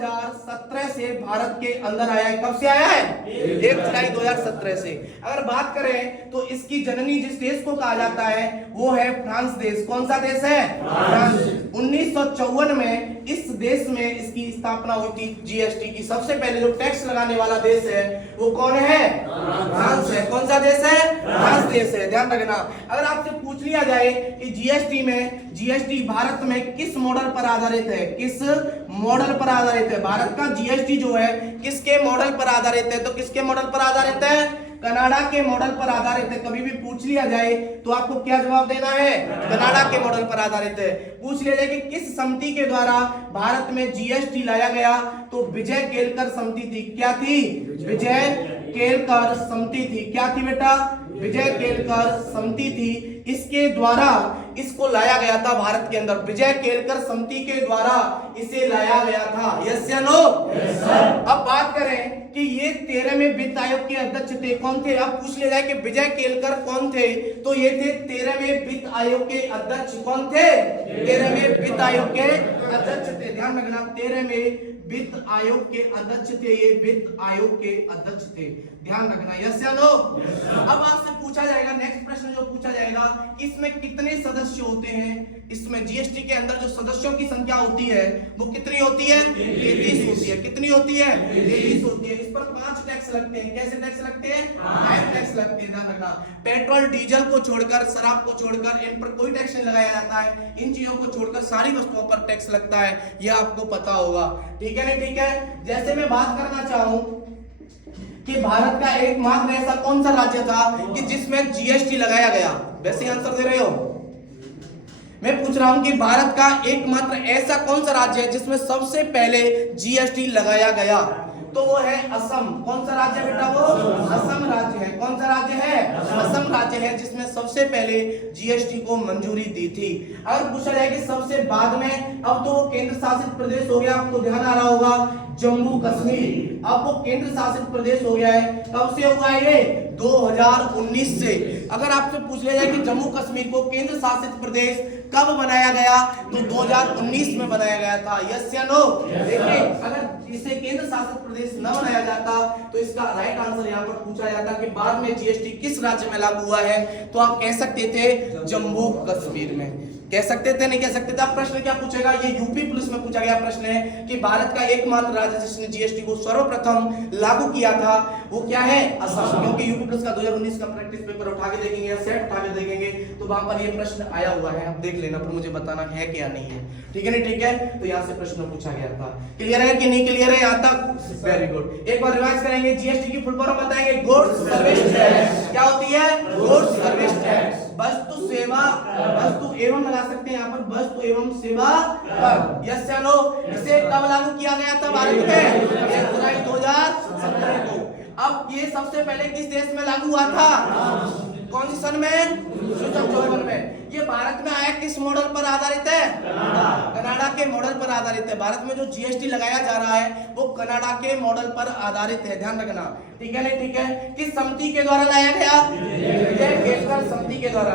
2017 से भारत के अंदर आया है। कब से आया है? 1 जुलाई 2017 से। अगर बात करें तो इसकी जननी जिस देश को कहा जाता है वो है फ्रांस देश। कौन सा देश है? फ्रांस। 1954 में इस देश में इसकी स्थापना हुई थी। जीएसटी की सबसे पहले जो टैक्स लगाने वाला देश है वो कौन है? फ्रांस है। कौन सा देश है? फ्रांस देश है। ध्यान रखना। अगर आपसे पूछ लिया जाए कि जीएसटी भारत में किस मॉडल पर आधारित है, किस मॉडल पर आधारित है, भारत का जीएसटी जो है किसके मॉडल पर आधारित है, तो किसके मॉडल पर आधारित है? कनाडा के मॉडल पर आधारित है। कभी भी पूछ लिया जाए तो आपको क्या जवाब देना है? कनाडा के मॉडल पर आधारित है। पूछ लिया जाए कि किस समिति के द्वारा भारत में जीएसटी लाया गया, तो विजय केलकर समिति थी। क्या थी? विजय केलकर समिति थी। क्या थी बेटा? विजय केलकर समिति थी। इसके द्वारा इसको लाया गया था भारत के अंदर। विजय केलकर समिति के द्वारा इसे लाया गया था। यस या नो? अब बात करें कि ये 13वें वित्त आयोग के अध्यक्ष थे। कौन थे? अब पूछ लिया जाए कि विजय केलकर कौन थे, तो ये थे 13वें वित्त आयोग के अध्यक्ष। कौन थे? 13वें वित्त आयोग के अध्यक्ष थे। ध्यान रखना, 13वें वित्त आयोग के अध्यक्ष थे। ये वित्त आयोग के अध्यक्ष थे। ध्यान रखना। यस या नो? अब आपसे पूछा जाएगा, नेक्स्ट प्रश्न जो पूछा जाएगा, इसमें कितने सदस्य होते हैं? इसमें जीएसटी के अंदर जो सदस्यों की संख्या होती है वो कितनी होती है? 33 होती है। कितनी होती है? 33 होती है। इस पर 5 टैक्स लगते हैं। कैसे टैक्स लगते हैं? 5 टैक्स लगते हैं। ध्यान रखना, पेट्रोल डीजल को छोड़कर, शराब को छोड़कर इन पर कोई टैक्स नहीं लगाया जाता है। इन चीजों को छोड़कर सारी वस्तुओं पर टैक्स लगता है। यह आपको पता होगा। ठीक है नहीं? ठीक है। जैसे मैं बात करना चाहूं कि भारत का एकमात्र ऐसा कौन सा राज्य था कि जिसमें जीएसटी लगाया गया? वैसे आंसर दे रहे हो? मैं पूछ रहा हूं कि भारत का एकमात्र ऐसा कौन सा राज्य है जिसमें सबसे पहले जीएसटी लगाया गया, तो वो है असम। कौन सा राज्य बेटा? वो असम राज्य है। कौन सा राज्य है? असम राज्य है, जिसमें सबसे पहले जीएसटी को मंजूरी दी थी। अगर पूछा जाए कि सबसे बाद में, अब तो केंद्र शासित प्रदेश हो गया, आपको ध्यान आ रहा होगा, जम्मू कश्मीर अब वो केंद्र शासित प्रदेश हो गया है। कब से हुआ है ये? 2019 से। अगर आपसे पूछ लिया जाए कि जम्मू कश्मीर को केंद्र शासित प्रदेश कब बनाया गया, तो 2019 में बनाया गया था। यस या नो? देखिए, अगर इसे केंद्र शासित प्रदेश न बनाया जाता तो इसका राइट आंसर यहाँ पर पूछा जाता कि बाद में जीएसटी किस राज्य में लागू हुआ है, तो आप कह सकते थे जम्मू कश्मीर में। कह सकते थे? नहीं कह सकते थे। अब प्रश्न क्या पूछेगा? ये यूपी पुलिस में पूछा गया प्रश्न है कि भारत का एकमात्र राज्य जिसने जीएसटी को सर्वप्रथम लागू किया था वो क्या है? असम। क्योंकि यूपी पुलिस का 2019 का प्रैक्टिस पेपर उठा के देखेंगे, सेट उठा के देखेंगे, तो वहां पर ये प्रश्न आया हुआ है। आप देख लेना, पर मुझे बताना है क्या नहीं है। ठीक है नहीं? ठीक है। तो यहाँ से प्रश्न पूछा गया था। क्लियर है कि नहीं क्लियर है यहाँ तक? Very good. एक बार रिवाइज करेंगे। जीएसटी की फुल फॉर्म बताएंगे। Goods service tax. क्या होती है? Goods service tax. वस्तु सेवा, वस्तु एवं लगा सकते हैं यहाँ पर, वस्तु एवं सेवा कर। यस या नो? इसे कब लागू किया गया था भारत में? 1 जुलाई 2017 को। अब ये सबसे पहले किस देश में लागू हुआ था? कौन सी सन में? 1954 में। ये भारत में आया किस मॉडल पर आधारित है? कनाडा के मॉडल पर आधारित है। भारत में जो जीएसटी लगाया जा रहा है वो कनाडा के मॉडल पर आधारित है। ध्यान रखना। ठीक है नहीं? ठीक है। किस समिति के द्वारा लाया गया? विजय केलकर समिति के द्वारा।